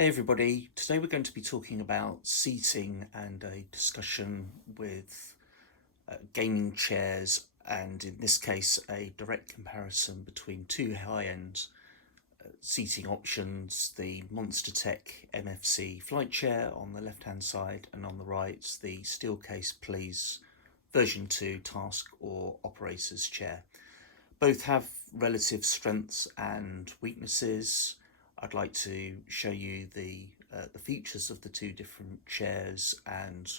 Hey everybody, today we're going to be talking about seating and a discussion with gaming chairs, and in this case a direct comparison between two high-end seating options: the Monstertech MFC flight chair on the left hand side, and on the right the Steelcase Please version 2 task or operator's chair. Both have relative strengths and weaknesses. I'd like to show you the features of the two different chairs and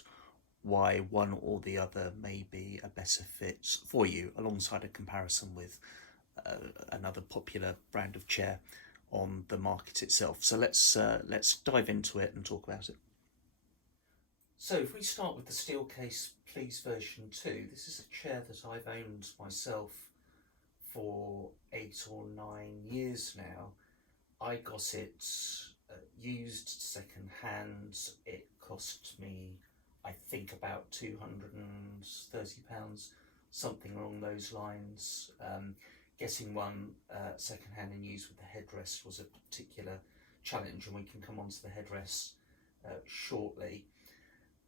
why one or the other may be a better fit for you, alongside a comparison with another popular brand of chair on the market itself. So let's dive into it and talk about it. So if we start with the Steelcase Please version 2, this is a chair that I've owned myself for 8 or 9 years now. I got it used second hand. It cost me, I think, about £230, something along those lines. Getting one second hand and used with the headrest was a particular challenge, and we can come on to the headrest shortly.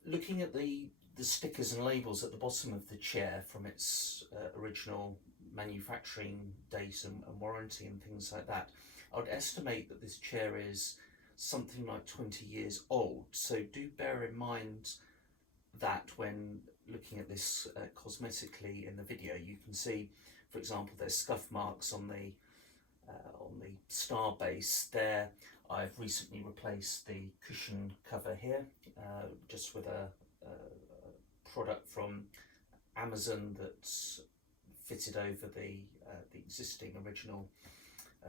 Looking at the stickers and labels at the bottom of the chair from its original manufacturing date and warranty and things like that, I would estimate that this chair is something like 20 years old. So do bear in mind that when looking at this cosmetically in the video. You can see, for example, there's scuff marks on the star base there. I've recently replaced the cushion cover here, just with a product from Amazon that's fitted over the existing original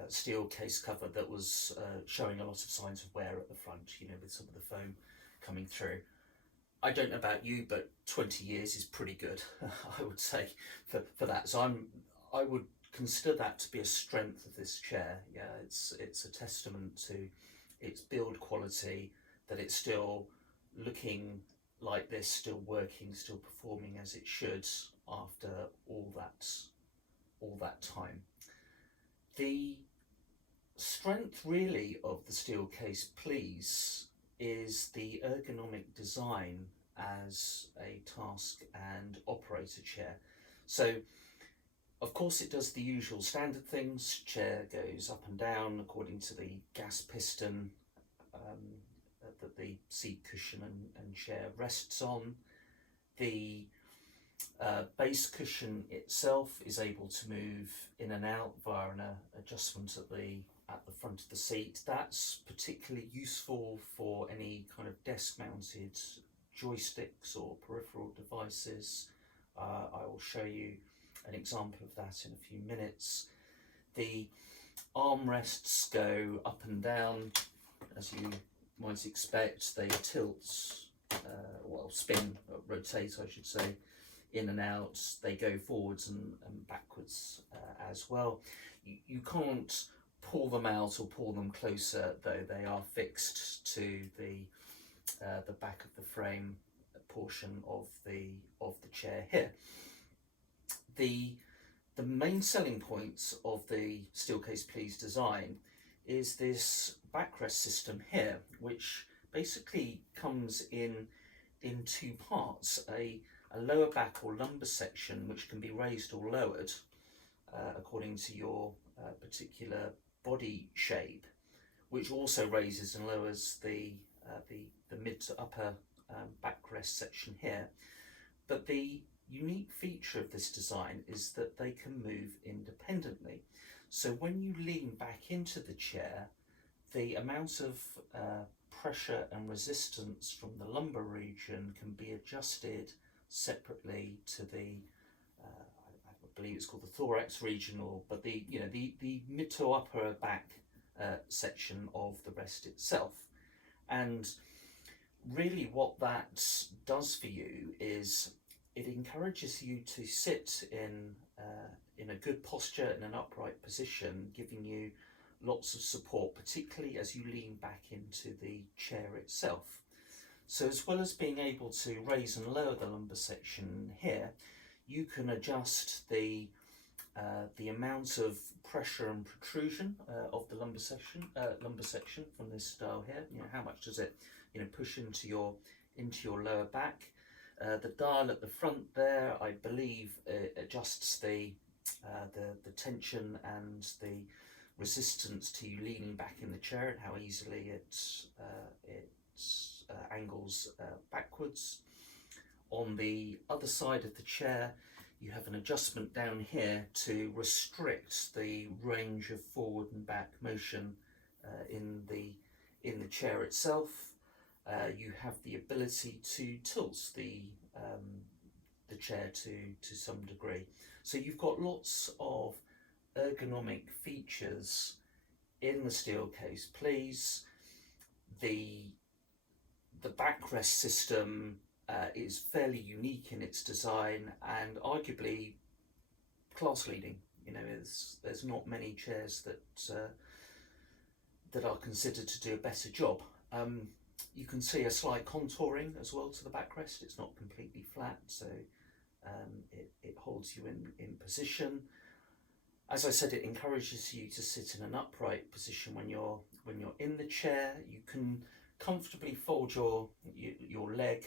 steel case cover that was showing a lot of signs of wear at the front, with some of the foam coming through. I don't know about you, but 20 years is pretty good, I would say, for that. So I would consider that to be a strength of this chair. Yeah, it's a testament to its build quality, that it's still looking like this, still working, still performing as it should after all that time. The strength really of the Steelcase Please is the ergonomic design as a task and operator chair. So of course it does the usual standard things. Chair goes up and down according to the gas piston that the seat cushion and chair rests on. The base cushion itself is able to move in and out via an adjustment at the front of the seat. That's particularly useful for any kind of desk mounted joysticks or peripheral devices. I will show you an example of that in a few minutes. The armrests go up and down, as you might expect. They tilt, spin, rotate I should say, in and out. They go forwards and backwards as well. You can't pull them out or pull them closer, though they are fixed to the back of the frame portion of the chair here. The main selling points of the Steelcase Please design is this backrest system here, which basically comes in two parts: a lower back or lumbar section, which can be raised or lowered according to your particular body shape, which also raises and lowers the mid to upper backrest section here. But the unique feature of this design is that they can move independently. So when you lean back into the chair, the amount of pressure and resistance from the lumbar region can be adjusted separately to the I believe it's called the thorax region, but the mid to upper back section of the rest itself. And really what that does for you is it encourages you to sit in a good posture, in an upright position, giving you lots of support, particularly as you lean back into the chair itself. So as well as being able to raise and lower the lumbar section here, you can adjust the the amount of pressure and protrusion of the lumbar section from this style here. How much does it push into your lower back? The dial at the front there, I believe, adjusts the tension and the resistance to you leaning back in the chair and how easily it angles backwards. On the other side of the chair, you have an adjustment down here to restrict the range of forward and back motion in the chair itself. You have the ability to tilt the chair to some degree. So you've got lots of ergonomic features in the Steelcase Please. The backrest system is fairly unique in its design and arguably class leading. There's not many chairs that are considered to do a better job. You can see a slight contouring as well to the backrest. It's not completely flat, so it holds you in position. As I said, it encourages you to sit in an upright position when you're in the chair. You can comfortably fold your leg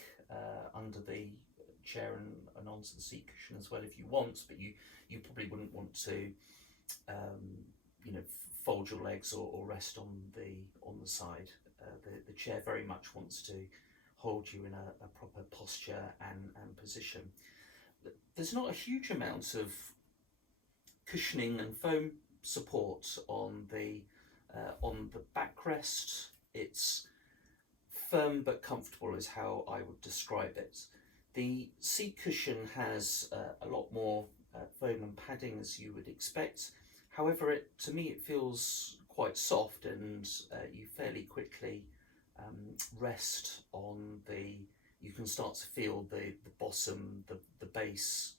under the chair and onto the seat cushion as well if you want, but you probably wouldn't want to fold your legs or rest on the side. The chair very much wants to hold you in a proper posture and position. There's not a huge amount of cushioning and foam support on the backrest. It's firm but comfortable is how I would describe it. The seat cushion has a lot more foam and padding as you would expect. However, to me it feels quite soft, and you fairly quickly rest on you can start to feel the bottom, the base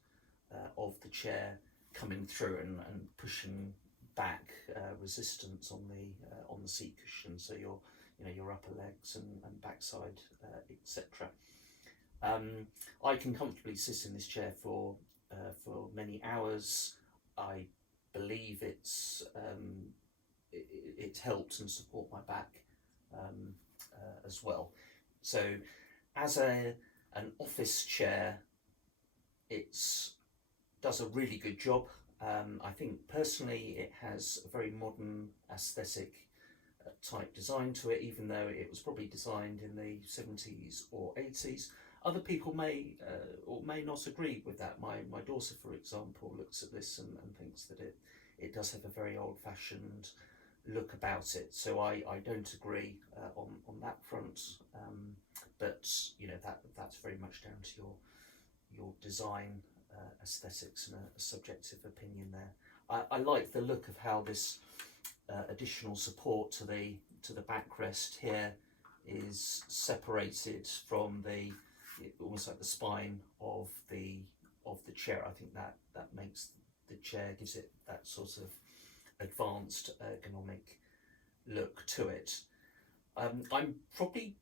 of the chair coming through and pushing back resistance on the seat cushion, so your upper legs and backside, etc. I can comfortably sit in this chair for many hours. I believe it's helped and support my back as well. So as an office chair, it does a really good job. I think personally it has a very modern aesthetic type design to it, even though it was probably designed in the 70s or 80s. Other people may or may not agree with that. My daughter, for example, looks at this and thinks that it does have a very old-fashioned look about it. So I don't agree on that front, but that's very much down to your design aesthetics and a subjective opinion there. I like the look of how this additional support to the backrest here is separated from almost like the spine of the chair. I think that makes the chair, gives it that sort of advanced ergonomic look to it. I'm probably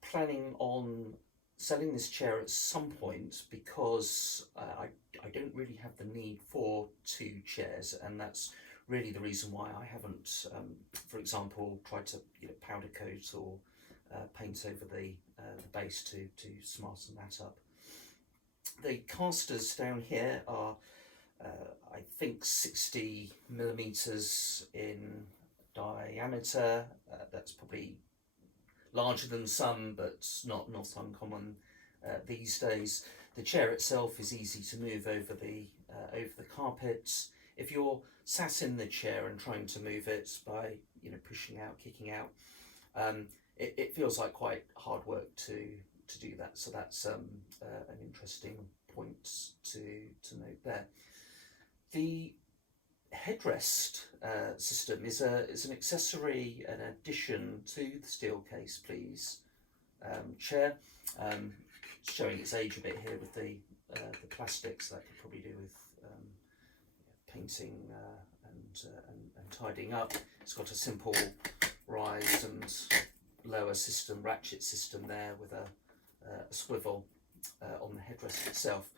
planning on selling this chair at some point because I don't really have the need for two chairs, and that's really the reason why I haven't, for example, tried to powder coat or paint over the base to smarten that up. The casters down here are I think 60 millimeters in diameter. That's probably larger than some, but not uncommon these days. The chair itself is easy to move over the carpet. If you're sat in the chair and trying to move it by pushing out, kicking out, it feels like quite hard work to do that. So that's an interesting point to note there. The headrest system is an accessory, an addition to the Steelcase Please chair. Showing its age a bit here with the plastics. That could probably do with painting and tidying up. It's got a simple rise and lower system, ratchet system there with a swivel on the headrest itself.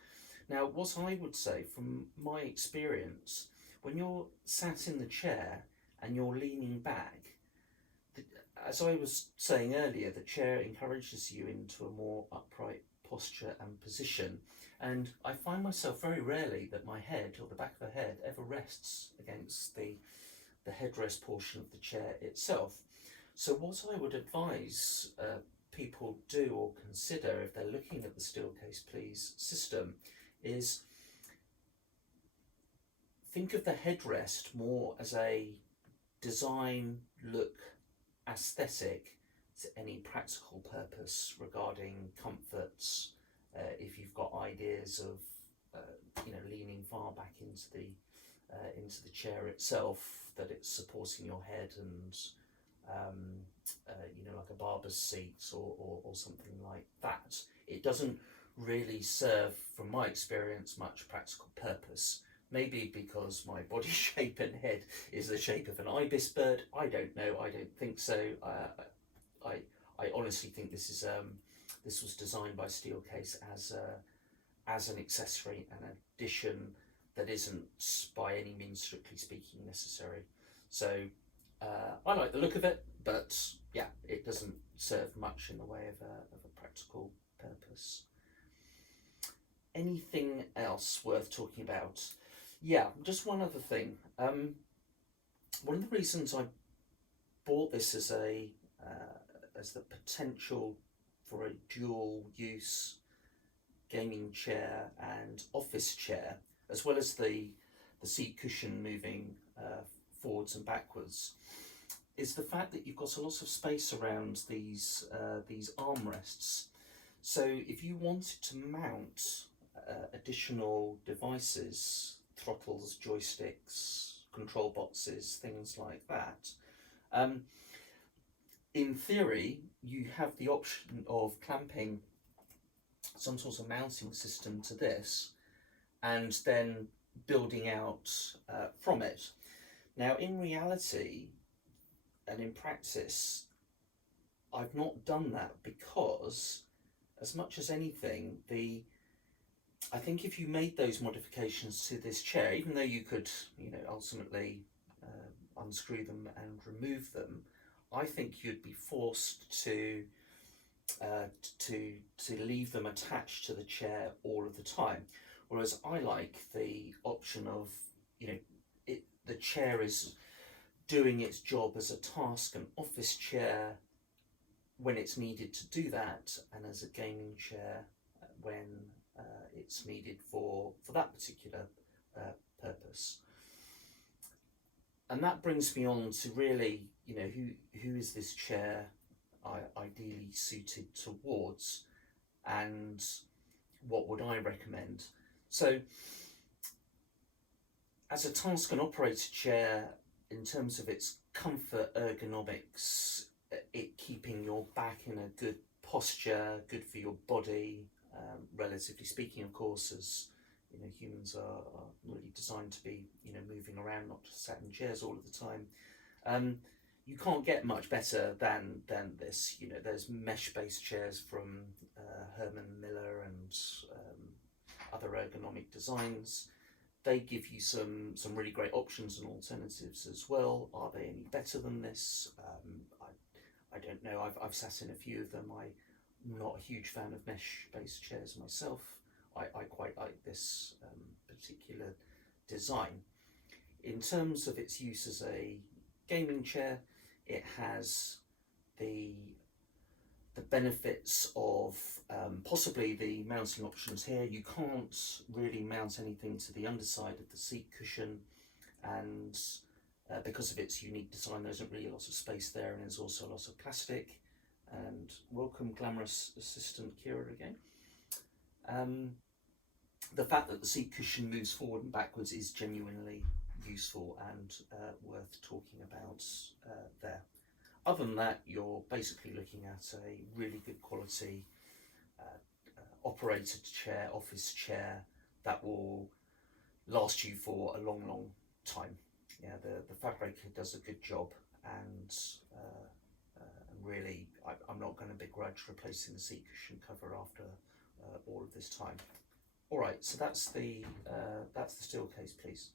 Now, what I would say from my experience, when you're sat in the chair and you're leaning back, as I was saying earlier, the chair encourages you into a more upright posture and position. And I find myself very rarely that my head or the back of the head ever rests against the headrest portion of the chair itself. So what I would advise people do or consider if they're looking at the Steelcase Please system is think of the headrest more as a design, look, aesthetic to any practical purpose regarding comforts. If you've got ideas of leaning far back into the chair itself, that it's supporting your head and like a barber's seat or something like that. It doesn't really serve, from my experience, much practical purpose. Maybe because my body shape and head is the shape of an ibis bird. I don't know. I don't think so. I honestly think this was designed by Steelcase as an accessory, an addition that isn't by any means strictly speaking necessary. So I like the look of it, but yeah, it doesn't serve much in the way of a practical purpose. Anything else worth talking about? Yeah, just one other thing. One of the reasons I bought this as the potential for a dual use gaming chair and office chair, as well as the seat cushion moving forwards and backwards, is the fact that you've got a lot of space around these armrests. So if you wanted to mount additional devices, throttles, joysticks, control boxes, things like that, in theory you have the option of clamping some sort of mounting system to this and then building out from it. Now, in reality and in practice, I've not done that because, as much as anything, I think if you made those modifications to this chair, even though you could, ultimately unscrew them and remove them, I think you'd be forced to leave them attached to the chair all of the time. Whereas I like the option of, the chair is doing its job as a task, an office chair when it's needed to do that, and as a gaming chair when it's needed for that particular purpose. And that brings me on to really, who is this chair ideally suited towards, and what would I recommend? So, as a task and operator chair, in terms of its comfort, ergonomics, it keeping your back in a good posture, good for your body, relatively speaking, of course, as humans are really designed to be moving around, not just sat in chairs all of the time. You can't get much better than this. There's mesh-based chairs from Herman Miller and other ergonomic designs. They give you some really great options and alternatives as well. Are they any better than this? I don't know. I've sat in a few of them. I'm not a huge fan of mesh-based chairs myself. I quite like this particular design. In terms of its use as a gaming chair, it has the benefits of possibly the mounting options here. You can't really mount anything to the underside of the seat cushion, and because of its unique design, there isn't really a lot of space there, and there's also a lot of plastic. And welcome, glamorous assistant Kira again. The fact that the seat cushion moves forward and backwards is genuinely useful and worth talking about there. Other than that, you're basically looking at a really good quality operated chair, office chair, that will last you for a long, long time. Yeah, the fabric does a good job, and really, I'm not going to begrudge replacing the seat cushion cover after all of this time. All right, so that's the Steelcase Please.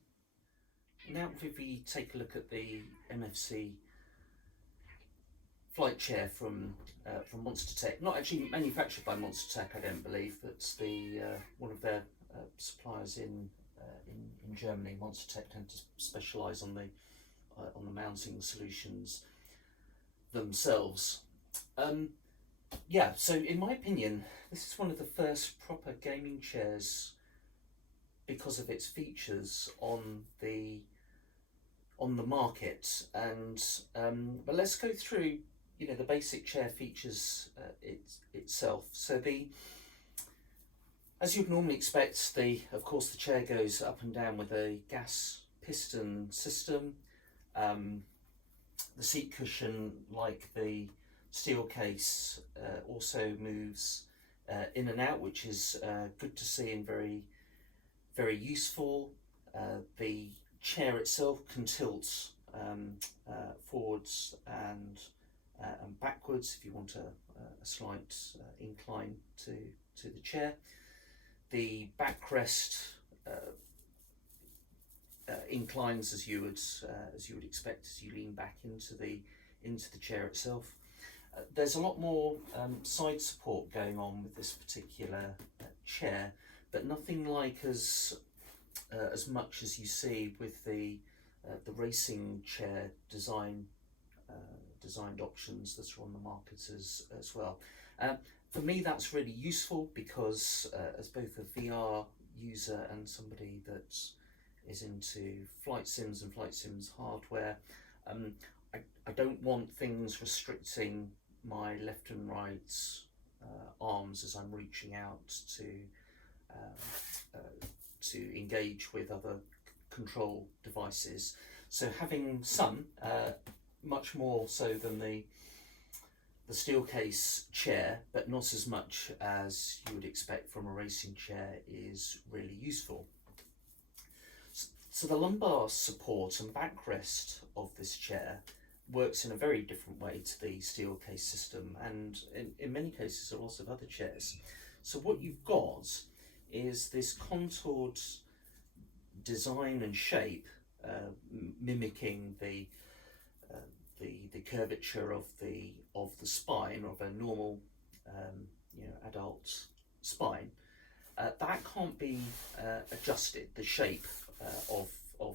Now if we take a look at the MFC flight chair from Monstertech, not actually manufactured by Monstertech, I don't believe, but the one of their suppliers in Germany. Monstertech tend to specialise on the mounting solutions themselves. Yeah, so in my opinion, this is one of the first proper gaming chairs because of its features on the market. And but let's go through, you know, the basic chair features itself. So as you'd normally expect, of course the chair goes up and down with a gas piston system. The seat cushion, like the Steelcase, also moves in and out, which is good to see and very, very useful. The chair itself can tilt forwards and backwards if you want a slight incline to the chair. The backrest inclines as you would expect as you lean back into the chair itself. There's a lot more side support going on with this particular chair, but nothing like as much as you see with the racing chair designed options that are on the market as well. For me, that's really useful because as both a VR user and somebody that is into flight sims and flight sims hardware, I don't want things restricting my left and right arms as I'm reaching out to engage with other control devices. So having some, much more so than the Steelcase chair, but not as much as you would expect from a racing chair, is really useful. So the lumbar support and backrest of this chair works in a very different way to the Steelcase system, and in many cases a lot of other chairs. So what you've got is this contoured design and shape, mimicking the curvature of the spine of a normal adult spine. That can't be adjusted, the shape of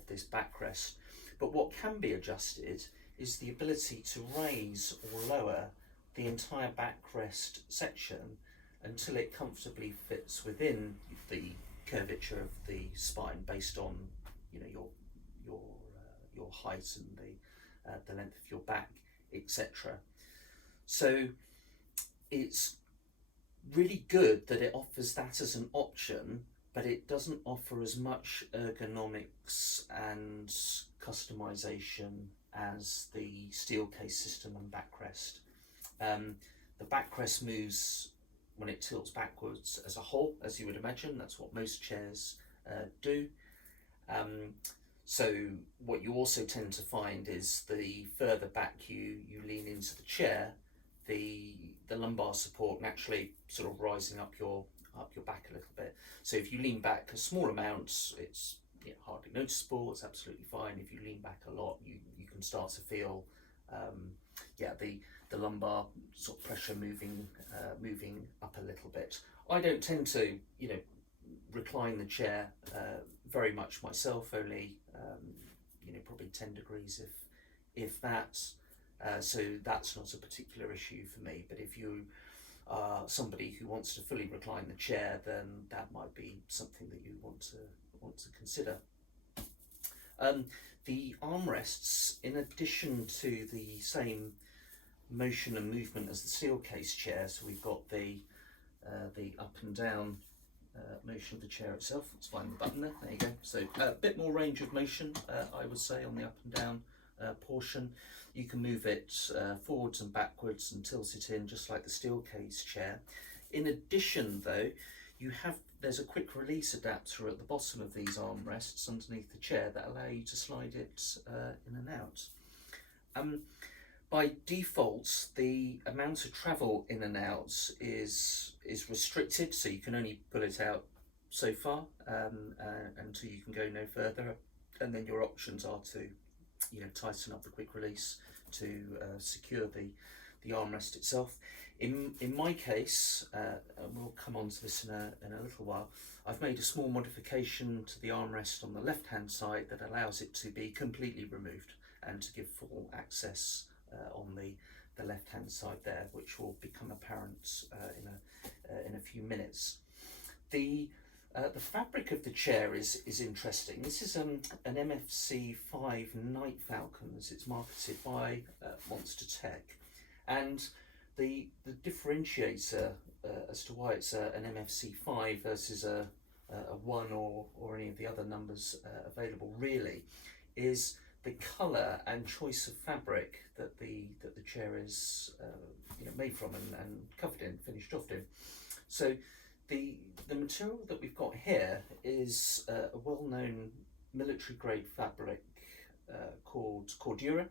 this backrest, but what can be adjusted is the ability to raise or lower the entire backrest section until it comfortably fits within the curvature of the spine based on, you know, your height and the length of your back, etc. So it's really good that it offers that as an option, but it doesn't offer as much ergonomics and customization as the Steelcase system and backrest. The backrest moves when it tilts backwards as a whole, as you would imagine. That's what most chairs do. So what you also tend to find is the further back you lean into the chair, the lumbar support naturally sort of rising up your back a little bit. So if you lean back a small amount, it's hardly noticeable, it's absolutely fine. If you lean back a lot, you can start to feel the lumbar sort of pressure moving up a little bit. I don't tend to recline the chair very much myself, only probably 10 degrees if that, so that's not a particular issue for me. But if you are somebody who wants to fully recline the chair, then that might be something that you want to consider. The armrests, in addition to the same motion and movement as the Steelcase chair, so we've got the up and down motion of the chair itself. Let's find the button there. There you go. So a bit more range of motion, I would say, on the up and down portion. You can move it forwards and backwards and tilt it in just like the Steelcase chair. In addition, though, there's a quick release adapter at the bottom of these armrests underneath the chair that allow you to slide it in and out. By default, the amount of travel in and out is restricted, so you can only pull it out so far, until you can go no further, and then your options are to, you know, tighten up the quick release to secure the armrest itself. In my case, and we'll come on to this in a little while, I've made a small modification to the armrest on the left hand side that allows it to be completely removed and to give full access on the left hand side there, which will become apparent in a few minutes. The fabric of the chair is interesting. This is an MFC-5 Night Falcon, as it's marketed by Monstertech, and the differentiator as to why it's an MFC-5 versus a 1 or any of the other numbers available really is the colour and choice of fabric that the chair is you know, made from and covered in, finished off in. So the material that we've got here is a well-known military grade fabric called Cordura.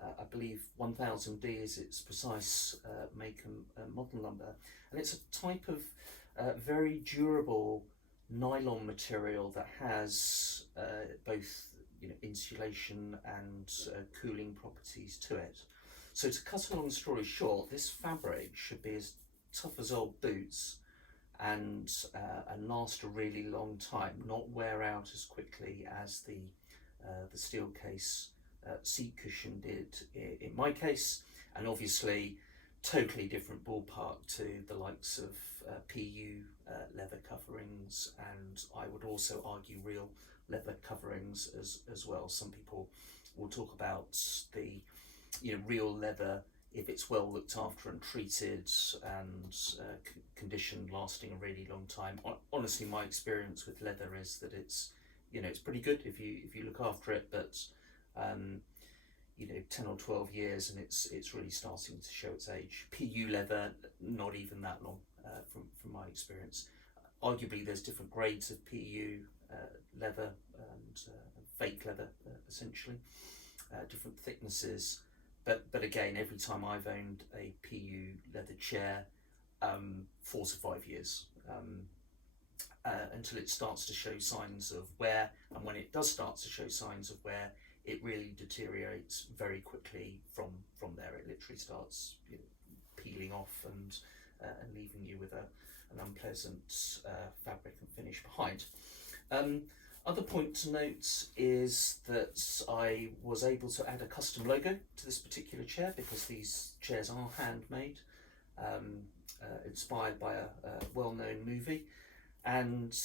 I believe 1000D is its precise make and model number, and it's a type of very durable nylon material that has both, you know, insulation and cooling properties to it. So to cut a long story short, this fabric should be as tough as old boots and last a really long time, not wear out as quickly as the Steelcase seat cushion did in my case, and obviously totally different ballpark to the likes of PU leather coverings, and I would also argue real leather coverings as well. Some people will talk about the, you know, real leather if it's well looked after and treated and conditioned, lasting a really long time. Honestly, my experience with leather is that it's, you know, it's pretty good if you look after it, but you know, 10 or 12 years and it's really starting to show its age. PU leather, not even that long from my experience. Arguably there's different grades of PU leather and fake leather essentially, different thicknesses, but again, every time I've owned a PU leather chair, 4 to 5 years until it starts to show signs of wear, and when it does start to show signs of wear, it really deteriorates very quickly from there. It literally starts, you know, peeling off and leaving you with an unpleasant fabric and finish behind. Other point to note is that I was able to add a custom logo to this particular chair because these chairs are handmade, inspired by a well-known movie, and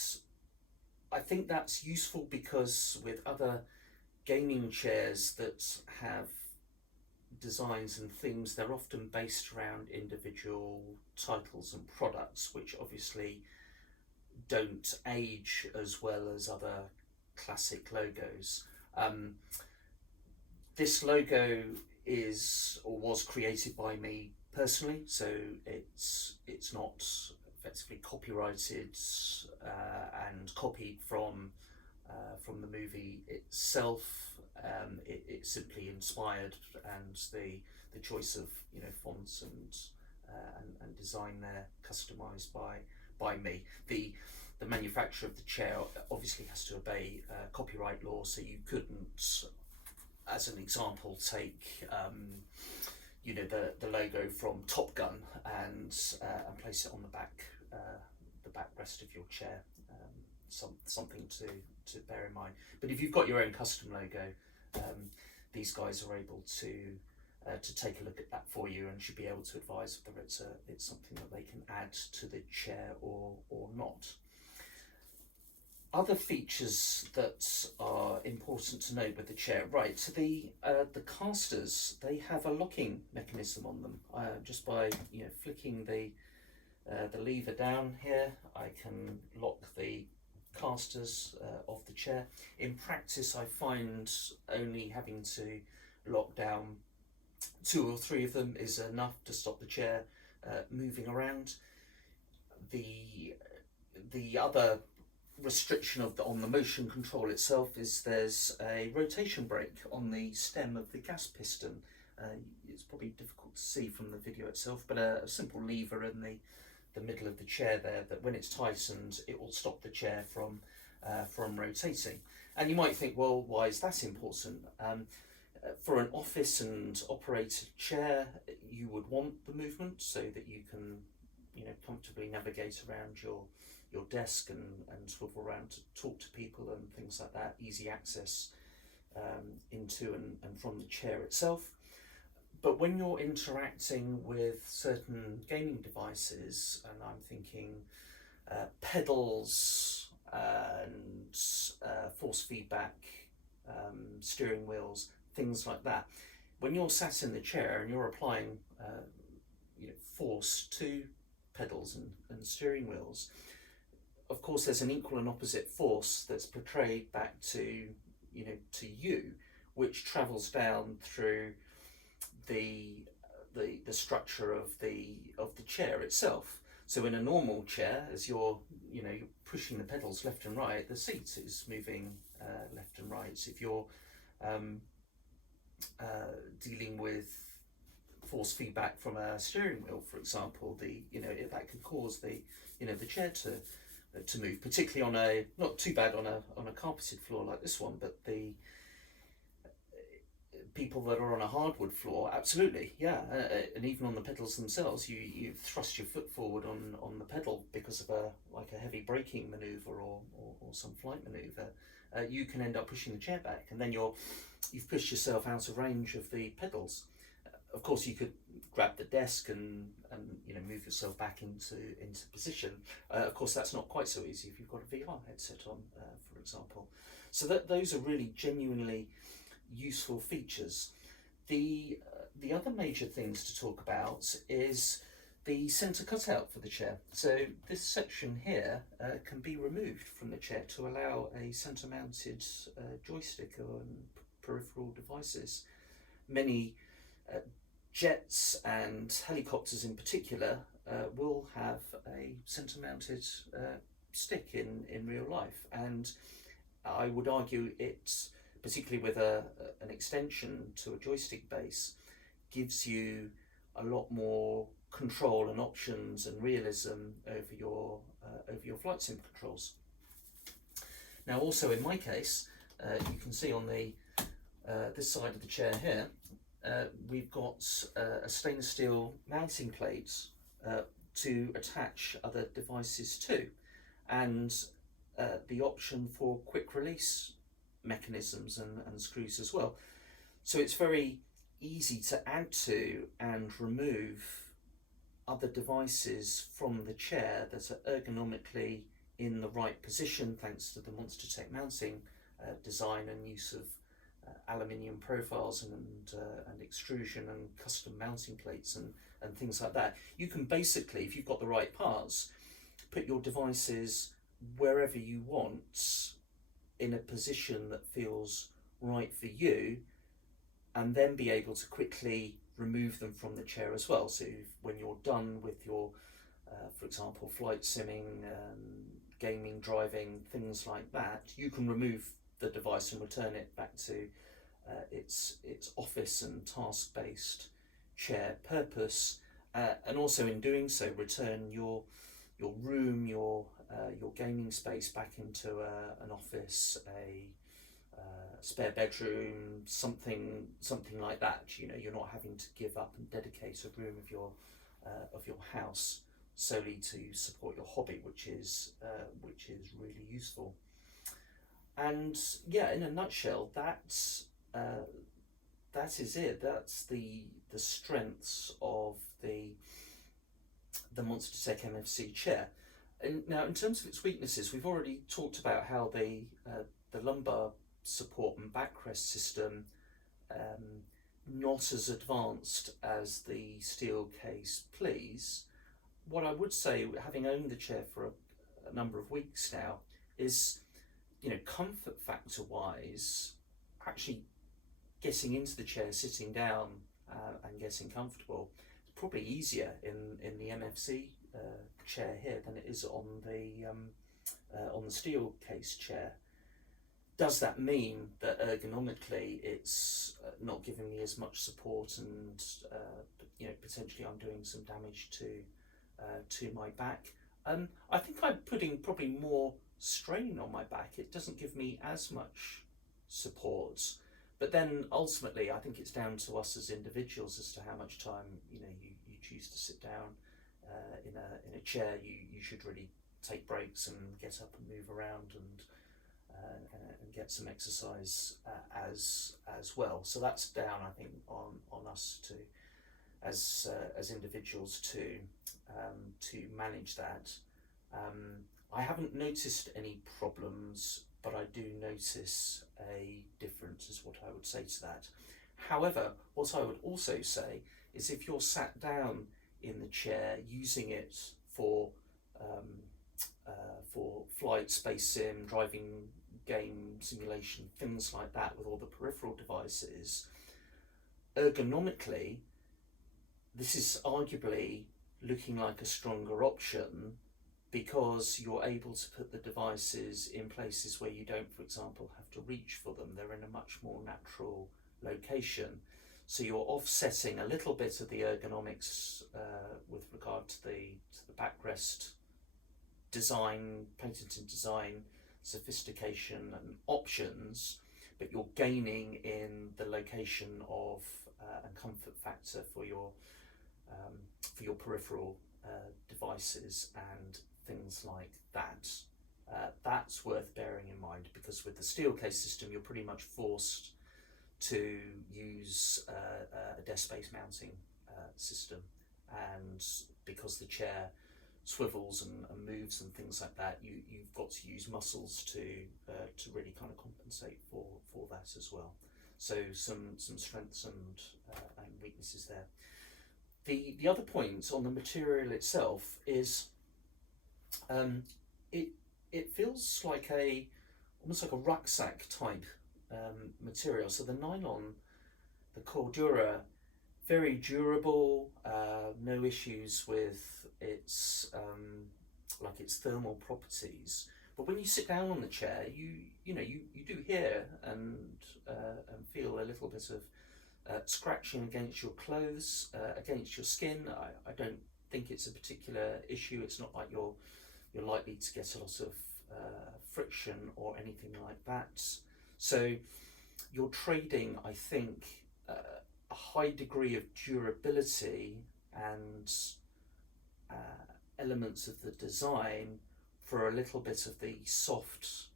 I think that's useful because with other gaming chairs that have designs and themes, they're often based around individual titles and products, which obviously don't age as well as other classic logos. This logo is or was created by me personally, so it's not effectively copyrighted and copied from the movie itself. It's simply inspired, and the choice of, you know, fonts and design there customized by me. The manufacturer of the chair obviously has to obey copyright law, so you couldn't, as an example, take you know, the logo from Top Gun and place it on the backrest of your chair. Something to bear in mind. But if you've got your own custom logo, these guys are able to take a look at that for you and should be able to advise whether it's something that they can add to the chair or not. Other features that are important to note with the chair, right? So the casters, they have a locking mechanism on them. Just by, you know, flicking the lever down here, I can lock the casters of the chair. In practice, I find only having to lock down 2 or 3 of them is enough to stop the chair moving around. The other restriction on the motion control itself is there's a rotation brake on the stem of the gas piston. It's probably difficult to see from the video itself, but a simple lever in the middle of the chair there, that when it's tightened, it will stop the chair from rotating. And you might think, well, why is that important? For an office and operated chair, you would want the movement so that you can, comfortably navigate around your desk and swivel around to talk to people and things like that. Easy access into and from the chair itself. But when you're interacting with certain gaming devices, and I'm thinking pedals and force feedback, steering wheels, things like that, when you're sat in the chair and you're applying force to pedals and steering wheels, of course there's an equal and opposite force that's portrayed back to you, which travels down through the structure of the chair itself. So in a normal chair, as you're pushing the pedals left and right, the seat is moving left and right. If you're dealing with force feedback from a steering wheel, for example, that could cause the chair to move, particularly on a, not too bad on a carpeted floor like this one, but the people that are on a hardwood floor, absolutely, yeah, and even on the pedals themselves, you thrust your foot forward on the pedal because of a heavy braking manoeuvre or some flight manoeuvre. You can end up pushing the chair back, and then you've pushed yourself out of range of the pedals. Of course, you could grab the desk and move yourself back into position. Of course, that's not quite so easy if you've got a VR headset on, for example. So those are really genuinely useful features. The other major things to talk about is the centre cutout for the chair. So this section here can be removed from the chair to allow a centre mounted joystick or peripheral devices. Many jets and helicopters in particular will have a centre mounted stick in real life, and I would argue it's, particularly with an extension to a joystick base, gives you a lot more control and options and realism over your flight sim controls. Now, also in my case, you can see on this side of the chair here, we've got a stainless steel mounting plate to attach other devices to, and the option for quick release mechanisms and screws as well. So it's very easy to add to and remove other devices from the chair that are ergonomically in the right position, thanks to the Monstertech mounting design and use of aluminium profiles and extrusion and custom mounting plates and things like that. You can basically, if you've got the right parts, put your devices wherever you want in a position that feels right for you, and then be able to quickly remove them from the chair as well. So when you're done with your, for example, flight simming, gaming, driving, things like that, you can remove the device and return it back to its office and task-based chair purpose, and also in doing so return your room, your gaming space back into an office, a spare bedroom, something like that. You're not having to give up and dedicate a room of your house solely to support your hobby, which is really useful. And yeah, in a nutshell, that is it. That's the strengths of the Monstertech MFC chair. And now, in terms of its weaknesses, we've already talked about how the lumbar support and backrest system not as advanced as the Steelcase Please. What I would say, having owned the chair for a number of weeks now, is comfort factor wise, actually getting into the chair, sitting down and getting comfortable, it's probably easier in the MFC chair here than it is on the Steelcase chair. Does that mean that ergonomically it's not giving me as much support, and potentially I'm doing some damage to to my back. I think I'm putting probably more strain on my back. It doesn't give me as much support. But then ultimately, I think it's down to us as individuals as to how much time you choose to sit down in a chair. You should really take breaks and get up and move around and get some exercise as well. So that's down, I think, on us to as individuals to manage that. I haven't noticed any problems, but I do notice a difference, is what I would say to that. However, what I would also say is if you're sat down in the chair using it for flight, space sim, driving game simulation, things like that, with all the peripheral devices, ergonomically, this is arguably looking like a stronger option, because you're able to put the devices in places where you don't, for example, have to reach for them. They're in a much more natural location. So you're offsetting a little bit of the ergonomics with regard to the backrest design, patented design, sophistication and options, but you're gaining in the location of and comfort factor for your peripheral devices and things like that. That's worth bearing in mind, because with the Steelcase system you're pretty much forced to use a desk-based mounting system, and because the chair swivels and moves and things like that, you've got to use muscles to really kind of compensate for that as well. So some strengths and weaknesses there. The other point on the material itself is it feels like almost like a rucksack type material. So the nylon, the Cordura, very durable, no issues with its its thermal properties. But when you sit down on the chair, you do hear and feel a little bit of scratching against your clothes, against your skin. I don't think it's a particular issue. It's not like you're likely to get a lot of friction or anything like that. So you're trading, I think, a high degree of durability and elements of the design for a little bit of the soft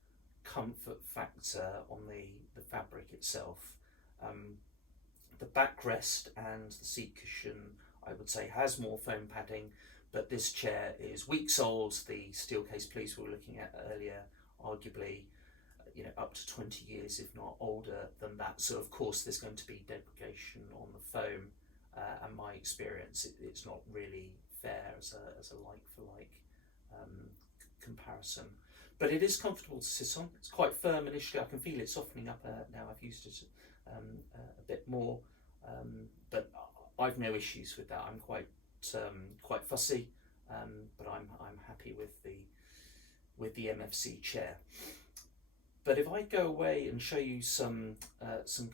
comfort factor on the fabric itself. The backrest and the seat cushion, I would say, has more foam padding, but this chair is weeks old. The Steelcase Please we were looking at earlier, arguably, up to 20 years, if not older than that. So of course there's going to be degradation on the foam, and my experience, it's not really fair as a like for like comparison. But it is comfortable to sit on. It's quite firm initially. I can feel it softening up now I've used it a bit more, but I've no issues with that. I'm quite fussy, but I'm happy with the MFC chair. But if I go away and show you some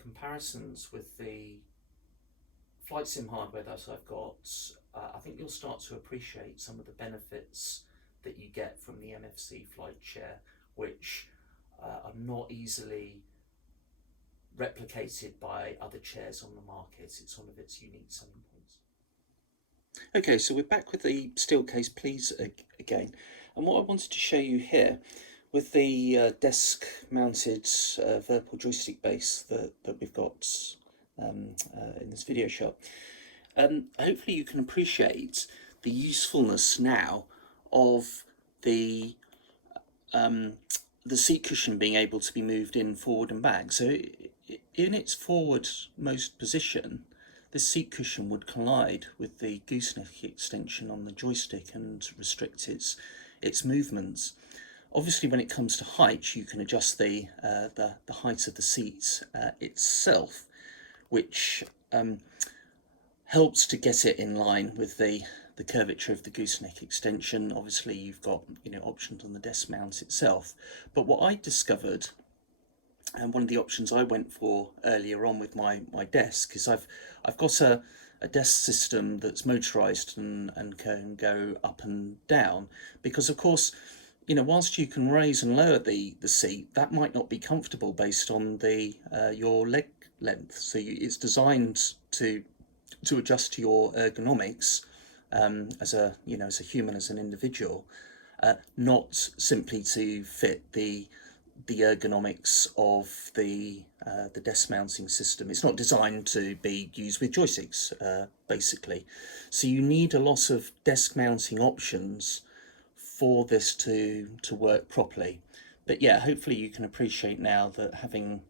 comparisons with the flight sim hardware that I've got, I think you'll start to appreciate some of the benefits that you get from the MFC flight chair, which are not easily replicated by other chairs on the market. It's one of its unique selling points. Okay, so we're back with the Steelcase Please again, and what I wanted to show you here with the desk-mounted Virtual joystick base that we've got in this video shot. Hopefully you can appreciate the usefulness now of the seat cushion being able to be moved in forward and back. So in its forward-most position, the seat cushion would collide with the gooseneck extension on the joystick and restrict its movements. Obviously, when it comes to height, you can adjust the height of the seat itself, which helps to get it in line with the curvature of the gooseneck extension. Obviously, you've got options on the desk mount itself. But what I discovered, and one of the options I went for earlier on with my desk, is I've got a a desk system that's motorized and can go up and down, because of course, whilst you can raise and lower the seat, that might not be comfortable based on the your leg length. So it's designed to adjust to your ergonomics, as a as a human, as an individual, not simply to fit the ergonomics of the desk mounting system. It's not designed to be used with joysticks, basically. So you need a lot of desk mounting options for this to work properly. But yeah, hopefully you can appreciate now that having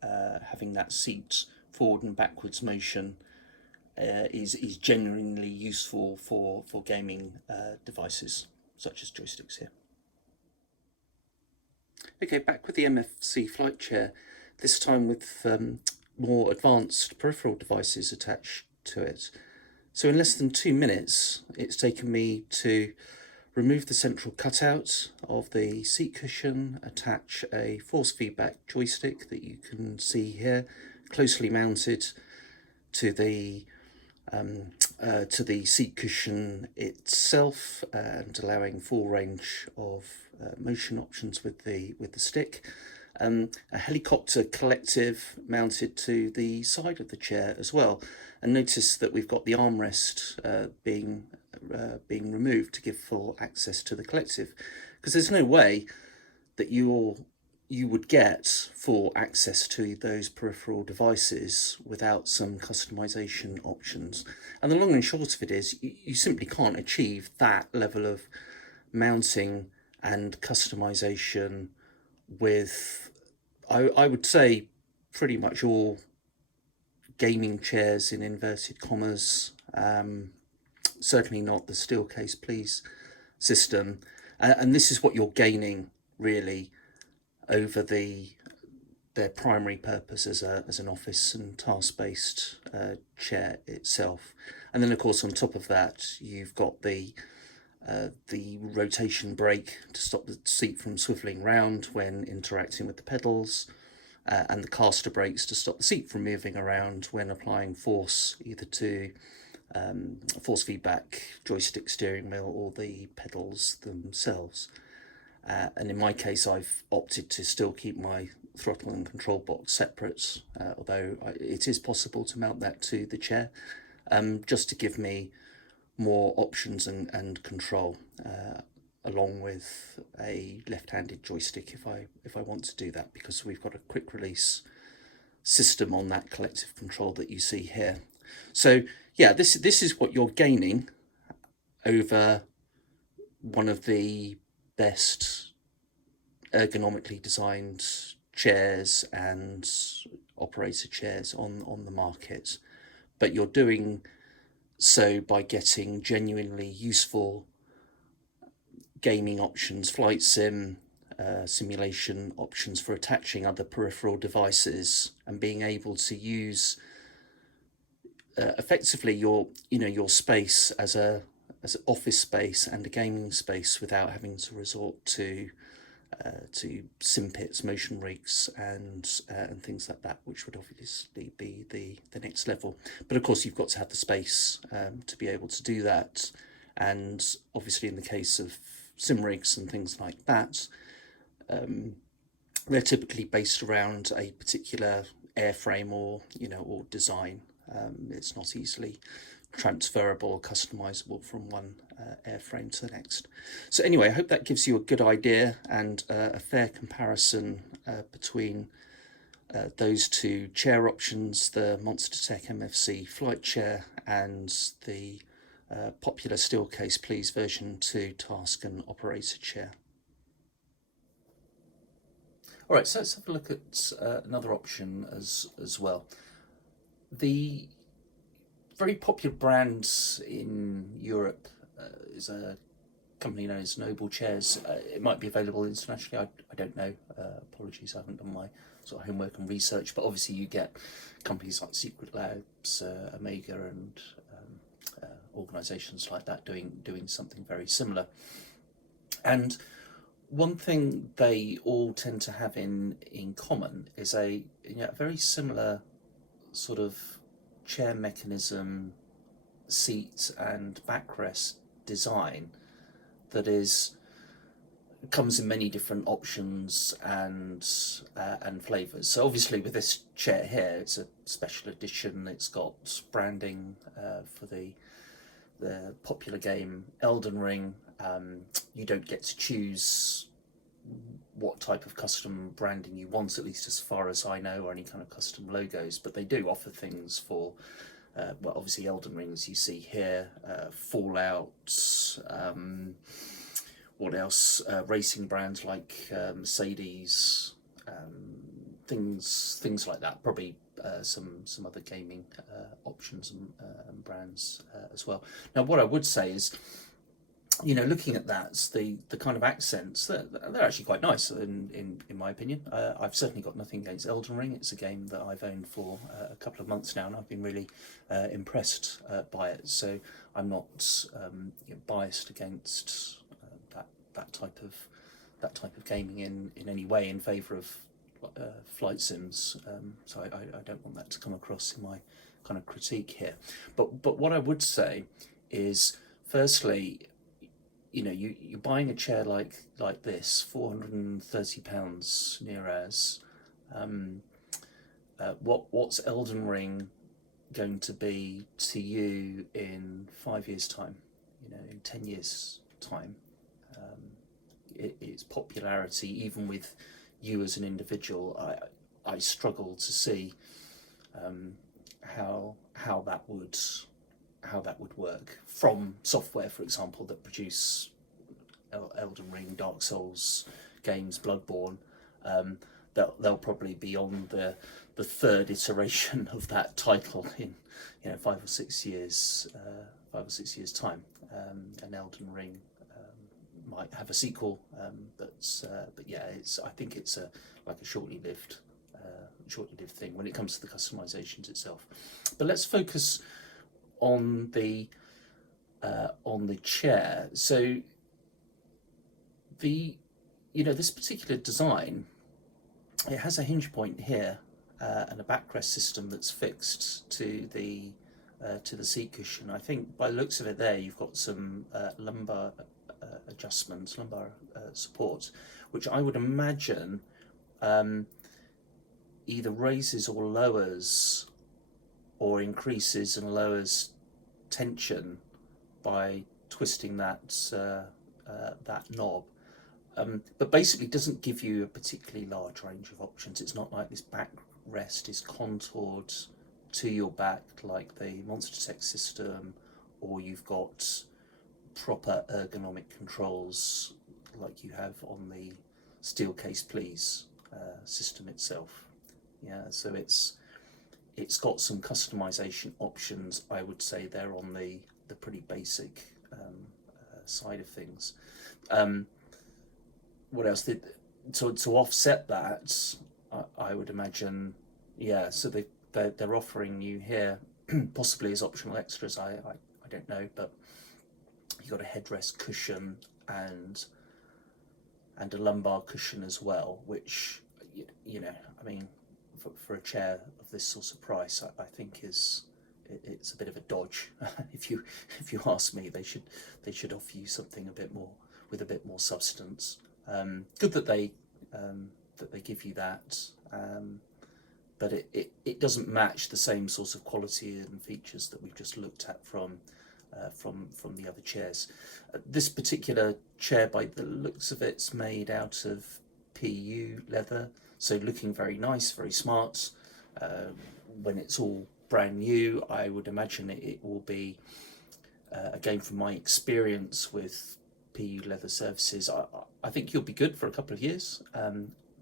that seat forward and backwards motion is genuinely useful for gaming devices such as joysticks here. Okay, back with the MFC flight chair, this time with more advanced peripheral devices attached to it. So in less than 2 minutes, it's taken me to remove the central cutout of the seat cushion, attach a force feedback joystick that you can see here, closely mounted to the seat cushion itself, and allowing full range of motion options with the stick. A helicopter collective mounted to the side of the chair as well, and notice that we've got the armrest being removed to give full access to the collective, because there's no way that you would get full access to those peripheral devices without some customization options. And the long and short of it is, you simply can't achieve that level of mounting and customization with, I would say, pretty much all gaming chairs in inverted commas. Certainly not the Steelcase Please system. And this is what you're gaining really over their primary purpose as an office and task-based chair itself. And then of course on top of that, you've got the rotation brake to stop the seat from swiveling round when interacting with the pedals, and the caster brakes to stop the seat from moving around when applying force, either to force feedback joystick steering wheel or the pedals themselves. And in my case, I've opted to still keep my throttle and control box separate, although it is possible to mount that to the chair, just to give me more options and control, along with a left-handed joystick if I want to do that, because we've got a quick release system on that collective control that you see here. So yeah, this is what you're gaining over one of the best ergonomically designed chairs and operator chairs on the market. But you're doing so by getting genuinely useful gaming options, flight sim, simulation options for attaching other peripheral devices, and being able to use effectively your space as a office space and a gaming space without having to resort to sim pits, motion rigs, and things like that, which would obviously be the next level. But of course, you've got to have the space to be able to do that. And obviously, in the case of sim rigs and things like that, they're typically based around a particular airframe or design. It's not easily transferable or customizable from one airframe to the next. So anyway, I hope that gives you a good idea and a fair comparison between those two chair options, the Monstertech MFC flight chair and the popular Steelcase Please version 2 task and operator chair. All right, so let's have a look at another option as well. The very popular brand in Europe is a company known as Noble Chairs. It might be available internationally, I don't know. Apologies, I haven't done my sort of homework and research, but obviously you get companies like Secret Labs, Omega, and organisations like that doing something very similar. And one thing they all tend to have in common is a very similar sort of chair mechanism, seat and backrest design that comes in many different options and flavours. So obviously with this chair here, it's a special edition. It's got branding for the popular game Elden Ring. You don't get to choose what type of custom branding you want, at least as far as I know, or any kind of custom logos, but they do offer things for well, obviously Elden Rings you see here, Fallout, what else, racing brands like Mercedes, things like that, probably some other gaming options and brands as well. Now what I would say is, you know, looking at that, the kind of accents, they're actually quite nice in my opinion. I've certainly got nothing against Elden Ring. It's a game that I've owned for a couple of months now, and I've been really impressed by it. So I'm not you know, biased against that type of gaming in any way in favour of flight sims. So I don't want that to come across in my kind of critique here. But what I would say is, firstly, you know, you're buying a chair like this, £430 near as. What's Elden Ring going to be to you in 5 years' time? You know, in 10 years' time? Its popularity, even with you as an individual, I struggle to see how that would work from software, for example, that produce Elden Ring, Dark Souls games, Bloodborne. They'll probably be on the third iteration of that title in, you know, 5 or 6 years time. And Elden Ring might have a sequel, but yeah, I think it's like a shortly lived thing when it comes to the customizations itself. But let's focus on the chair. So this particular design, it has a hinge point here and a backrest system that's fixed to the seat cushion. I think by the looks of it there, you've got some lumbar adjustments, lumbar support, which I would imagine either raises or lowers or increases and lowers tension by twisting that knob, but basically doesn't give you a particularly large range of options. It's not like this backrest is contoured to your back like the Monstertech system, or you've got proper ergonomic controls like you have on the Steelcase Please system itself. Yeah, so it's got some customization options. I would say they're on the pretty basic side of things. What else? To offset that, I would imagine, yeah, so they're offering you here, possibly as optional extras, I don't know, but you've got a headrest cushion and a lumbar cushion as well, which, you know, I mean, for a chair of this sort of price, I think it's a bit of a dodge. If you ask me, they should offer you something a bit more, with a bit more substance. Good that they give you that, but it doesn't match the same sort of quality and features that we've just looked at from the other chairs. This particular chair, by the looks of it, is made out of PU leather, so looking very nice, very smart. When it's all brand new, I would imagine it will be, again from my experience with PU leather surfaces, I think you'll be good for a couple of years,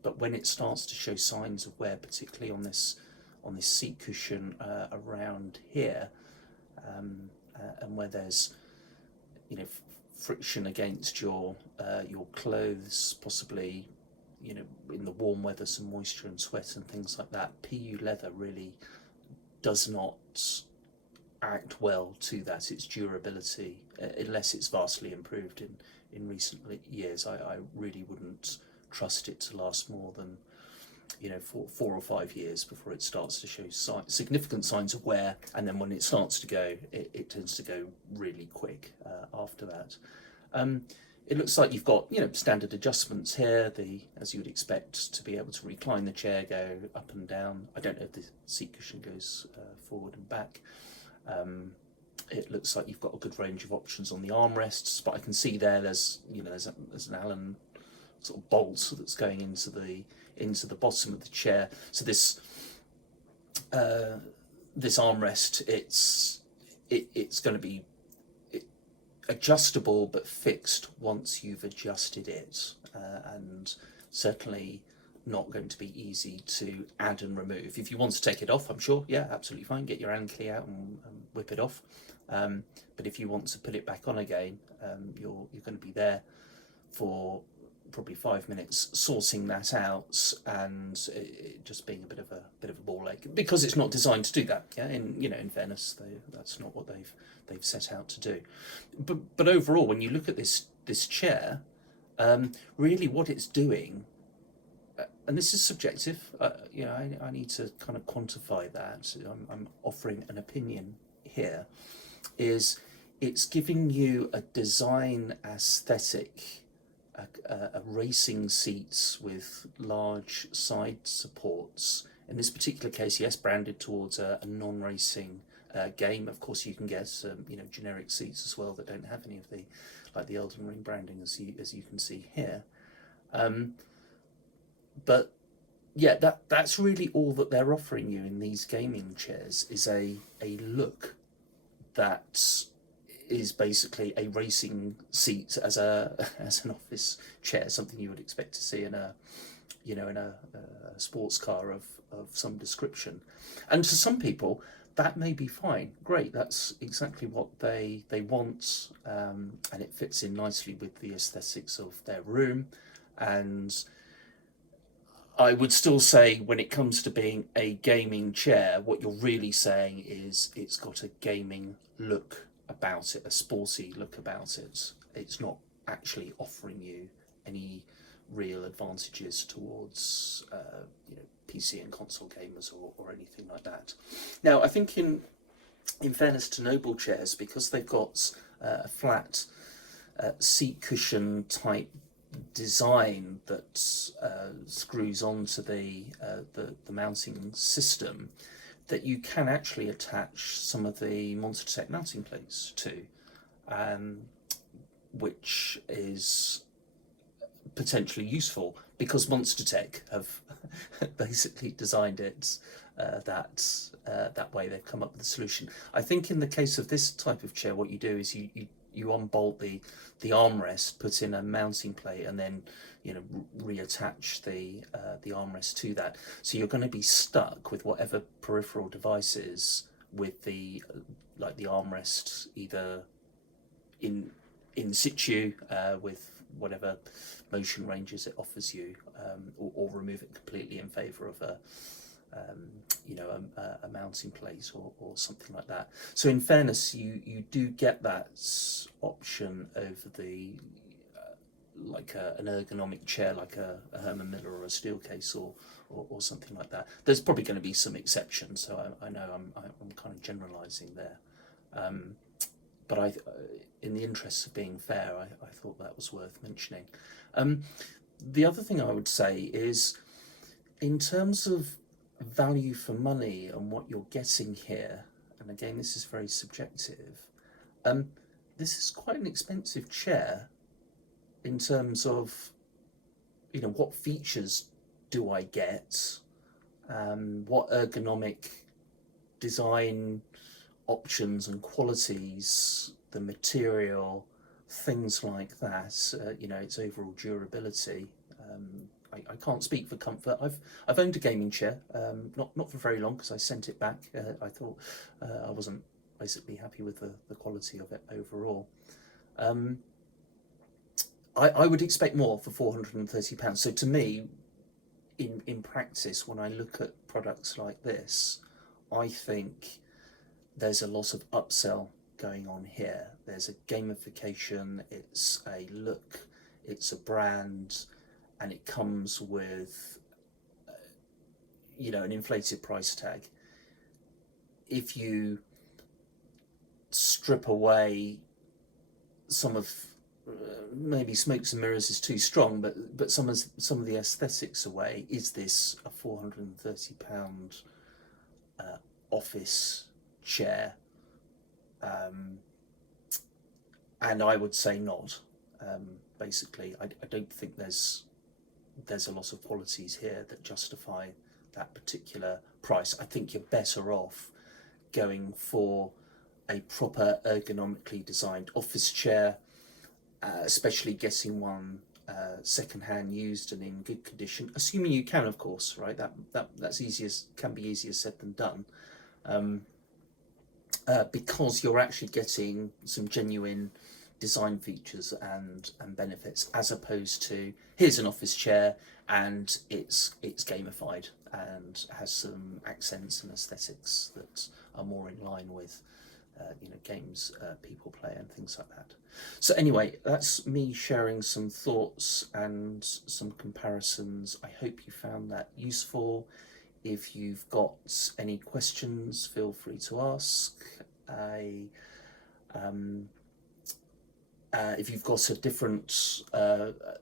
but when it starts to show signs of wear, particularly on this seat cushion around here, and where there's, you know, friction against your clothes, possibly, you know, in the warm weather, some moisture and sweat and things like that, PU leather really does not act well to that. Its durability, unless it's vastly improved in recent years, I really wouldn't trust it to last more than for 4 or 5 years before it starts to show significant signs of wear, and then when it starts to go, it tends to go really quick after that. It looks like you've got standard adjustments here, as you would expect to be able to recline the chair, go up and down. I don't know if the seat cushion goes forward and back. It looks like you've got a good range of options on the armrests, but I can see there's an Allen sort of bolt that's going into the bottom of the chair. So this armrest, it's going to be adjustable but fixed once you've adjusted it, and certainly not going to be easy to add and remove. If you want to take it off, I'm sure, yeah, absolutely fine. Get your Allen key out and whip it off. But if you want to put it back on again, you're going to be there for probably 5 minutes sorting that out, and it just being a bit of a ball ache, because it's not designed to do that. Yeah, in fairness, that's not what they've set out to do. But overall, when you look at this chair, really what it's doing, and this is subjective, I need to kind of quantify that. I'm offering an opinion here. Is it's giving you a design aesthetic, a racing seats with large side supports. In this particular case, yes, branded towards a non-racing game. Of course, you can get generic seats as well that don't have any of the Elden Ring branding, as you can see here. But yeah, that's really all that they're offering you in these gaming chairs, is a look that is basically a racing seat as an office chair, something you would expect to see in a sports car of some description. And to some people, that may be fine, great, that's exactly what they want, and it fits in nicely with the aesthetics of their room. And I would still say, when it comes to being a gaming chair, what you're really saying is it's got a gaming look about it, a sporty look about it. It's not actually offering you any real advantages towards PC and console gamers or anything like that. Now, I think in fairness to Noble chairs, because they've got a flat seat cushion type design that screws onto the mounting system, that you can actually attach some of the Monstertech mounting plates to, which is potentially useful, because Monstertech have basically designed it that way. They've come up with a solution. I think in the case of this type of chair, what you do is you unbolt the armrest, put in a mounting plate, and then reattach the armrest to that. So you're going to be stuck with whatever peripheral devices with the armrest either in situ with whatever motion ranges it offers you, or remove it completely in favour of a mounting plate or something like that. So in fairness, you do get that option over the an ergonomic chair like a Herman Miller or a Steelcase or something like that. There's probably going to be some exceptions, so I know I'm kind of generalising there, but in the interests of being fair, I thought that was worth mentioning. The other thing I would say is, in terms of value for money and what you're getting here, and again, this is very subjective, this is quite an expensive chair in terms of what features do I get, what ergonomic design options and qualities, the material, things like that, its overall durability. I can't speak for comfort. I've owned a gaming chair, not for very long, because I sent it back. I thought I wasn't basically happy with the quality of it overall. I would expect more for £430. So to me, in practice, when I look at products like this, I think there's a lot of upsell going on here. There's a gamification, it's a look, it's a brand, and it comes with you know, an inflated price tag. If you strip away some of maybe smokes and mirrors is too strong, but some of the aesthetics away, is this a £430 office chair? And I would say not. Basically, I don't think there's a lot of qualities here that justify that particular price. I think you're better off going for a proper ergonomically designed office chair, especially getting one second-hand used and in good condition, assuming you can, of course, right? That's can be easier said than done, because you're actually getting some genuine design features and benefits, as opposed to here's an office chair and it's gamified and has some accents and aesthetics that are more in line with you know, games people play and things like that. So anyway, that's me sharing some thoughts and some comparisons. I hope you found that useful. If you've got any questions, feel free to ask. If you've got a different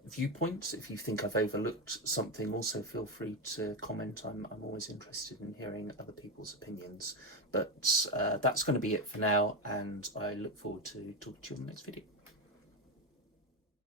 viewpoint, if you think I've overlooked something, also feel free to comment. I'm always interested in hearing other people's opinions. But that's going to be it for now, and I look forward to talking to you on the next video.